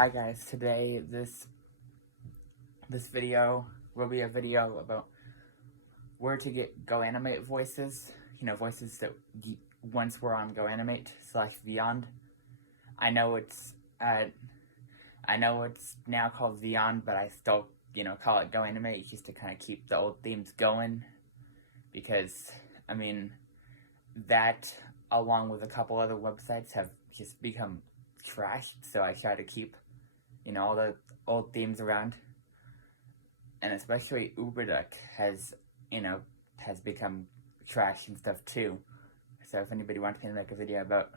Hi guys, today this video will be a video about where to get GoAnimate voices. Voices that once were on GoAnimate/Beyond. I know it's now called Beyond, but I still call it GoAnimate just to kind of keep the old themes going, because that, along with a couple other websites, have just become trashed. So I try to keep all the old themes around, and especially UberDuck has become trash and stuff too. So if anybody wants me to make a video about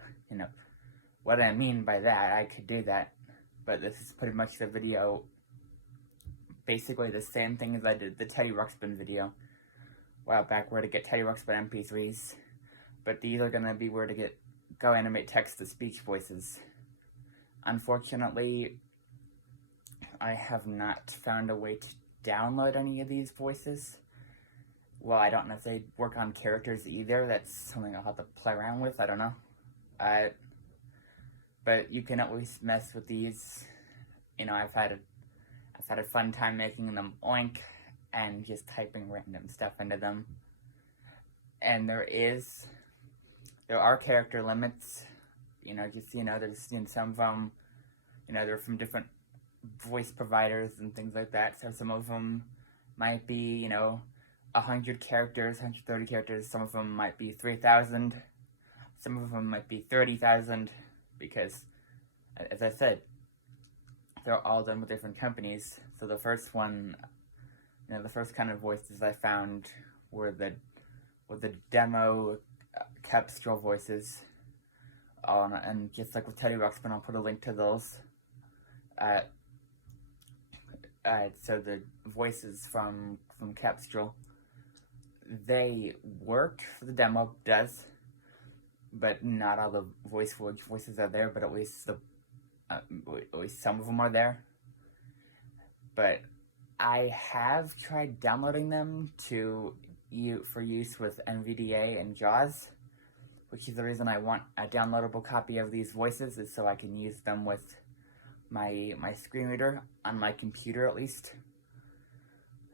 what I mean by that, I could do that. But this is pretty much the video, basically the same thing as I did the Teddy Ruxpin video a while back, where to get Teddy Ruxpin MP3s. But these are gonna be where to get GoAnimate text-to-speech voices. Unfortunately, I have not found a way to download any of these voices. Well, I don't know if they work on characters either. That's something I'll have to play around with. I don't know. But you can always mess with these. I've had a fun time making them oink and just typing random stuff into them. And there are character limits. There's some of them, they're from different voice providers and things like that. So some of them might be 100 characters, 130 characters. Some of them might be 3,000. Some of them might be 30,000, because, as I said, they're all done with different companies. So the first one, the first kind of voices I found were the demo Capstral voices. And just like with Teddy Ruxpin, I'll put a link to those. So the voices from Capstral, they work. The demo does, but not all the voices are there. But at least some of them are there. But I have tried downloading them for use with NVDA and JAWS, which is the reason I want a downloadable copy of these voices, is so I can use them with my screen reader on my computer, at least.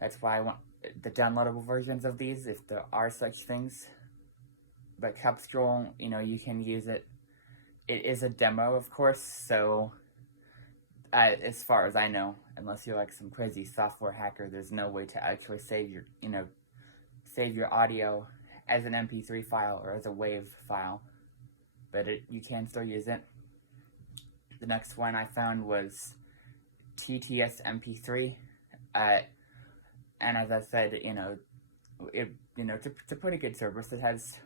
That's why I want the downloadable versions of these, if there are such things. But Capstral, you can use it. It is a demo, of course, so as far as I know, unless you're like some crazy software hacker, there's no way to actually save your audio as an MP3 file or as a WAV file. But you can still use it. The next one I found was TTS MP3, and as I said, it's a pretty good service. It has,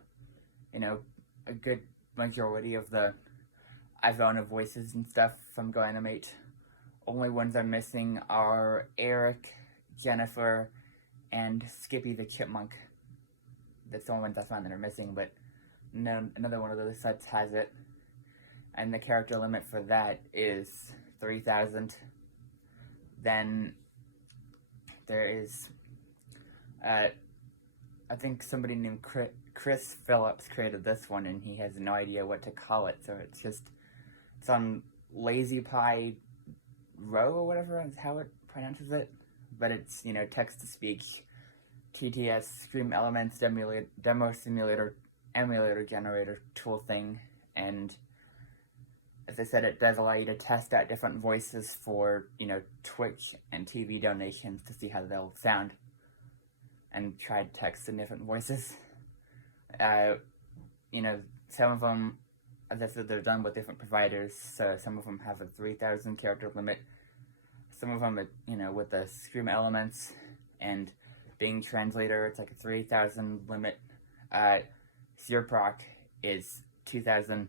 a good majority of the Ivona voices and stuff from GoAnimate. Only ones I'm missing are Eric, Jennifer, and Skippy the Chipmunk. That's the only ones I found that are missing, but another one of those sites has it. And the character limit for that is 3,000. Then there is, I think somebody named Chris Phillips created this one, and he has no idea what to call it. So it's on Lazy Pie Row or whatever is how it pronounces it. But it's, text-to-speech, TTS, Scream Elements, Demo Simulator, Emulator Generator tool thing. And as I said, it does allow you to test out different voices for, Twitch and TV donations to see how they'll sound, and try to text in different voices. Some of them, as I said, they're done with different providers, so some of them have a 3,000 character limit. Some of them, with the Scream Elements and Bing Translator, it's like a 3,000 limit. Zerproc is 2,000.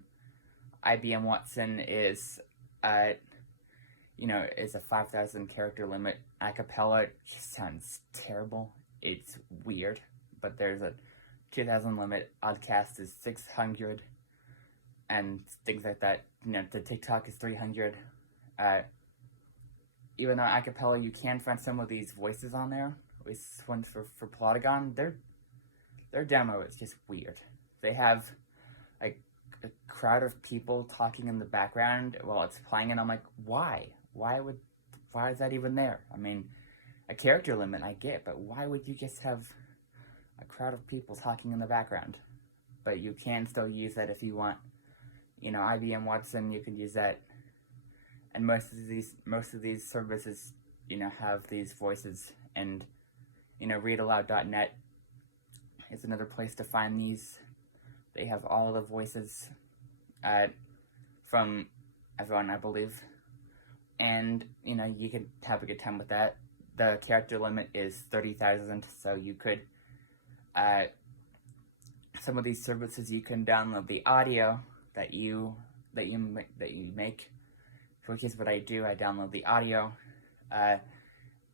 IBM Watson is, is a 5,000 character limit. Acapella just sounds terrible. It's weird, but there's a 2,000 limit. Oddcast is 600, and things like that. The TikTok is 300. Even though Acapella, you can find some of these voices on there. At least ones for Plotagon. Their demo is just weird. They have like a crowd of people talking in the background while it's playing, and I'm like, why? why is that even there? I mean, a character limit I get, but why would you just have a crowd of people talking in the background? But you can still use that if you want. You know, IBM Watson, you can use that. And most of these services, you know, have these voices. And, you know, readaloud.net is another place to find these. They have all the voices from everyone, I believe. And, you know, you can have a good time with that. The character limit is 30,000, so you could, some of these services you can download the audio that you make, which is what I do. I download the audio, and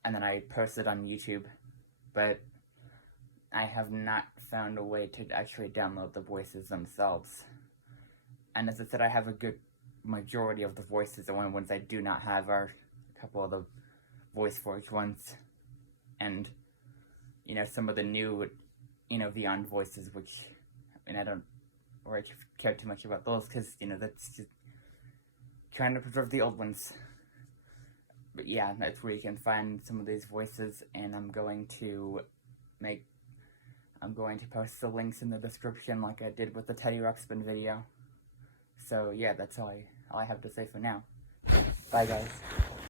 then I post it on YouTube, but I have not found a way to actually download the voices themselves. And as I said, I have a good majority of the voices. The only ones I do not have are a couple of the voice forge ones, and, you know, some of the new, you know, Beyond voices, which, I mean, I don't really care too much about those, because, you know, that's just trying to preserve the old ones. But yeah, that's where you can find some of these voices, and I'm going to post the links in the description like I did with the Teddy Ruxpin video. So yeah, that's all I have to say for now. Bye guys.